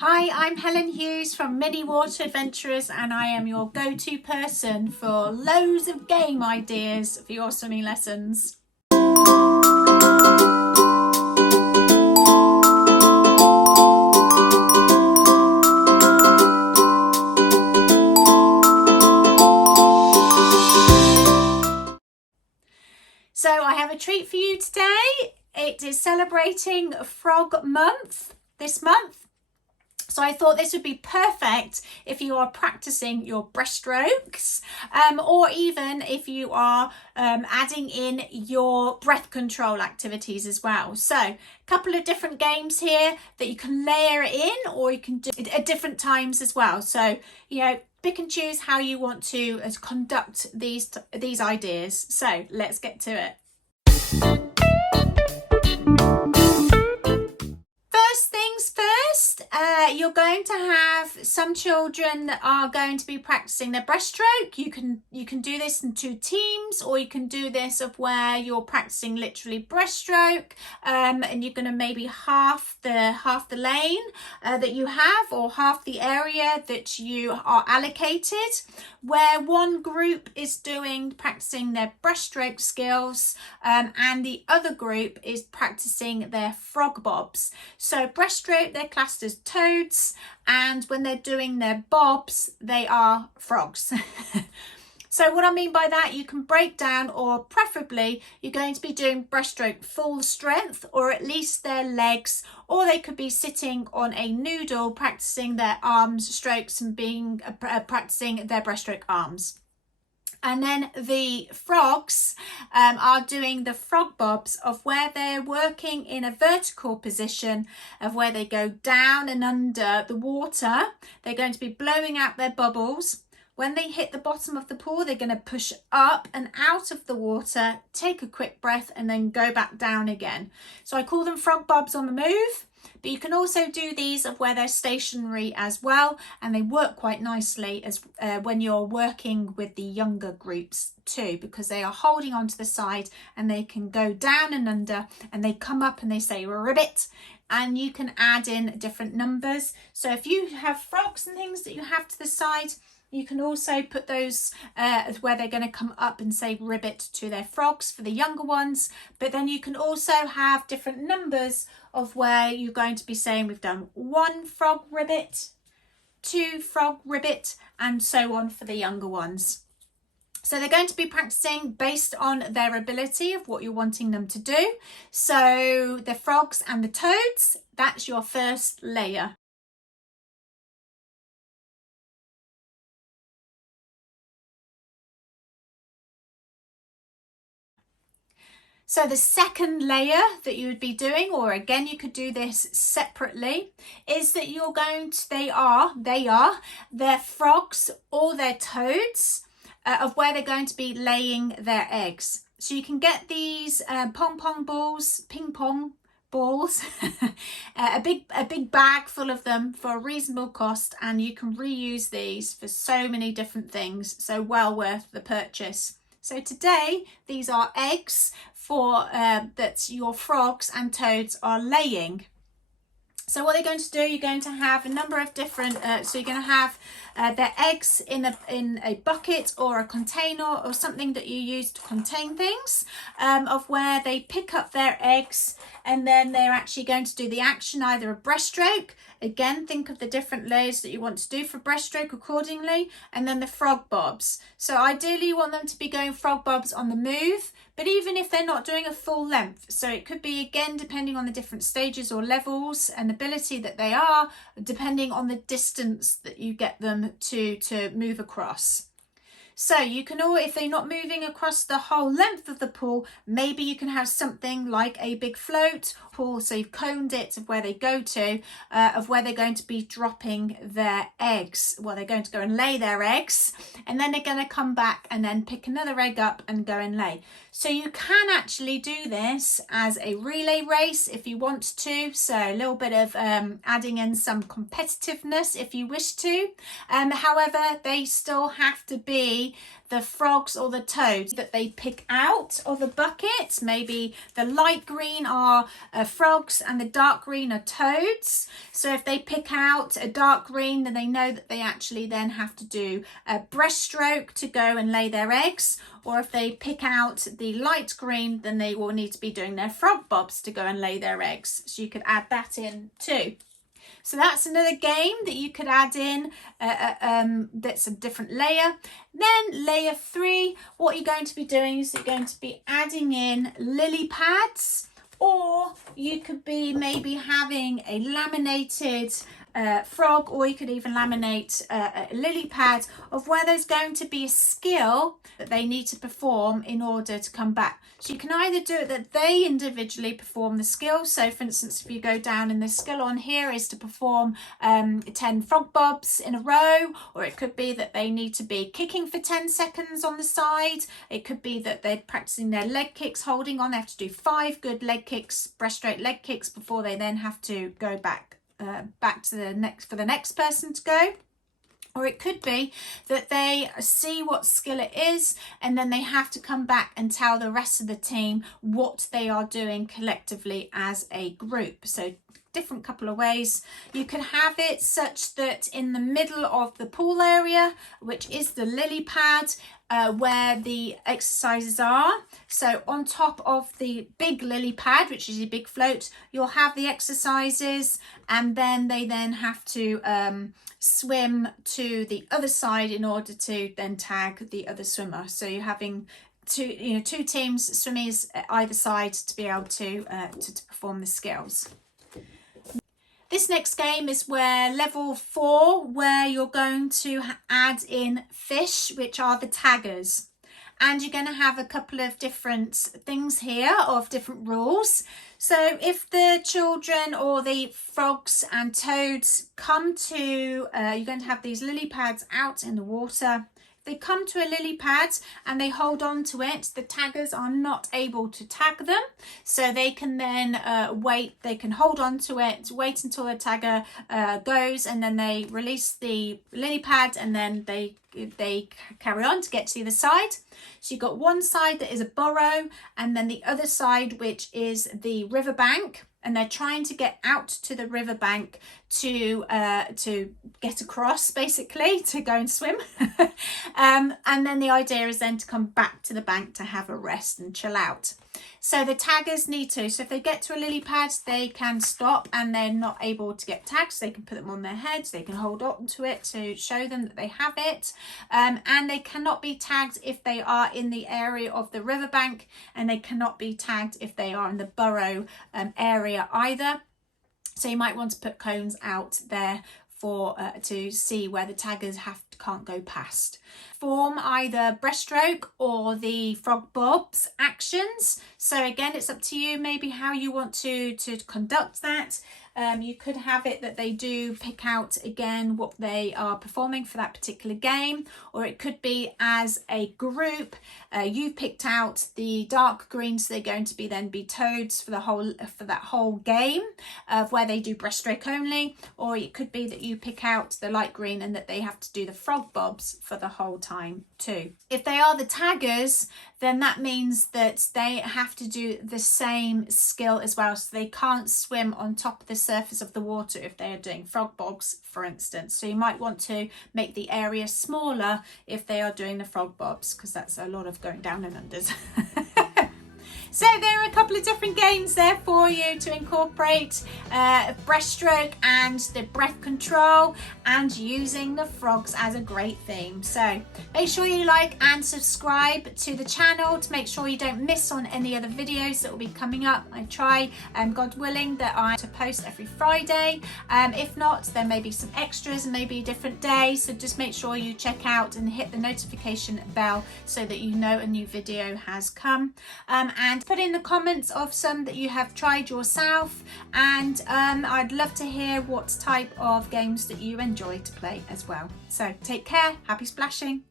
Hi, I'm Helen Hughes from Mini Water Adventurers, and I am your go-to person for loads of game ideas for your swimming lessons. So I have a treat for you today. It is celebrating Frog Month this month. So I thought this would be perfect if you are practicing your breaststrokes, or even if you are adding in your breath control activities as well. So a couple of different games here that you can layer it in, or you can do it at different times as well. So, pick and choose how you want to conduct these ideas. So let's get to it. First things first, you're going to have some children that are going to be practicing their breaststroke. You can do this in two teams, or you can do this of where you're practicing literally breaststroke, and you're going to maybe half the lane that you have, or half the area that you are allocated, where one group is practicing their breaststroke skills, and the other group is practicing their frog bobs. So breaststroke, they're classed as toads, and when they're doing their bobs, they are frogs. So what I mean by that, you can break down, or preferably you're going to be doing breaststroke full strength, or at least their legs, or they could be sitting on a noodle practicing their arms strokes and practicing their breaststroke arms. And then the frogs are doing the frog bobs, of where they're working in a vertical position, of where they go down and under the water. They're going to be blowing out their bubbles. When they hit the bottom of the pool, they're going to push up and out of the water, take a quick breath, and then go back down again. So I call them frog bobs on the move. But you can also do these of where they're stationary as well, and they work quite nicely as when you're working with the younger groups too, because they are holding onto the side and they can go down and under, and they come up and they say ribbit, and you can add in different numbers. So if you have frogs and things that you have to the side, you can also put those where they're going to come up and say ribbit to their frogs for the younger ones. But then you can also have different numbers of where you're going to be saying we've done 1 frog ribbit, 2 frog ribbit, and so on for the younger ones. So they're going to be practicing based on their ability of what you're wanting them to do. So the frogs and the toads, that's your first layer. So the second layer that you would be doing, or again you could do this separately, is that you're going to, they are their frogs or their toads, of where they're going to be laying their eggs. So you can get these ping pong balls, a big bag full of them for a reasonable cost, and you can reuse these for so many different things, so well worth the purchase. So today these are eggs for that your frogs and toads are laying. So what they're going to do, you're going to have a number of different, so you're going to have their eggs in a bucket or a container or something that you use to contain things, of where they pick up their eggs, and then they're actually going to do the action, either a breaststroke. Again, think of the different layers that you want to do for breaststroke accordingly, and then the frog bobs. So ideally you want them to be going frog bobs on the move, but even if they're not doing a full length, so it could be, again, depending on the different stages or levels and ability that they are, depending on the distance that you get them to move across. So you can, or if they're not moving across the whole length of the pool, maybe you can have something like a big float pool. So you've coned it of where they go to, of where they're going to be dropping their eggs. Well, they're going to go and lay their eggs, and then they're going to come back and then pick another egg up and go and lay. So you can actually do this as a relay race if you want to. So a little bit of adding in some competitiveness if you wish to. However, they still have to be be the frogs or the toads that they pick out of a bucket. Maybe the light green are frogs and the dark green are toads. So if they pick out a dark green, then they know that they actually then have to do a breaststroke to go and lay their eggs. Or if they pick out the light green, then they will need to be doing their frog bobs to go and lay their eggs. So you could add that in too. So that's another game that you could add in, that's a different layer. Then layer 3, what you're going to be doing is you're going to be adding in lily pads, or you could be maybe having a laminated frog, or you could even laminate a lily pad of where there's going to be a skill that they need to perform in order to come back. So you can either do it that they individually perform the skill. So for instance, if you go down and the skill on here is to perform 10 frog bobs in a row, or it could be that they need to be kicking for 10 seconds on the side. It could be that they're practicing their leg kicks, holding on. They have to do 5 good leg kicks, breaststroke leg kicks, before they then have to go back to the next, for the next person to go. Or it could be that they see what skill it is, and then they have to come back and tell the rest of the team what they are doing collectively as a group. So different couple of ways. You could have it such that in the middle of the pool area, which is the lily pad, where the exercises are. So on top of the big lily pad, which is your big float, you'll have the exercises, and then they then have to swim to the other side in order to then tag the other swimmer. So you're having two teams, swimmies either side, to be able to perform the skills. This next game is where level 4, where you're going to add in fish, which are the taggers. And you're going to have a couple of different things here of different rules. So if the children or the frogs and toads come to, you're going to have these lily pads out in the water. They come to a lily pad and they hold on to it. The taggers are not able to tag them, so they can then wait. They can hold on to it, wait until the tagger goes, and then they release the lily pad, and then they carry on to get to the other side. So you've got one side that is a burrow, and then the other side, which is the riverbank. And they're trying to get out to the riverbank to get across, basically, to go and swim. And then the idea is then to come back to the bank to have a rest and chill out. So the taggers need to, so if they get to a lily pad, they can stop, and they're not able to get tagged, so they can put them on their heads, they can hold on to it to show them that they have it. And they cannot be tagged if they are in the area of the riverbank, and they cannot be tagged if they are in the burrow area either. So you might want to put cones out there for to see where the taggers can't go past. Form either breaststroke or the frog bobs actions. So again, it's up to you maybe how you want to conduct that. You could have it that they do pick out again what they are performing for that particular game, or it could be as a group. You picked out the dark greens, so they're going to be toads for that whole game of where they do breaststroke only, or it could be that you pick out the light green and that they have to do the frog bobs for the whole time too. If they are the taggers, then that means that they have to do the same skill as well. So they can't swim on top of the surface of the water if they are doing frog bobs, for instance. So you might want to make the area smaller if they are doing the frog bobs, because that's a lot of going down and unders. So there are a couple of different games there for you to incorporate breaststroke and the breath control, and using the frogs as a great theme. So make sure you like and subscribe to the channel to make sure you don't miss on any other videos that will be coming up. I try, God willing, that I to post every Friday. If not, there may be some extras and maybe a different day. So just make sure you check out and hit the notification bell so that you know a new video has come. And put in the comments of some that you have tried yourself, and I'd love to hear what type of games that you enjoy to play as well. So take care, happy splashing.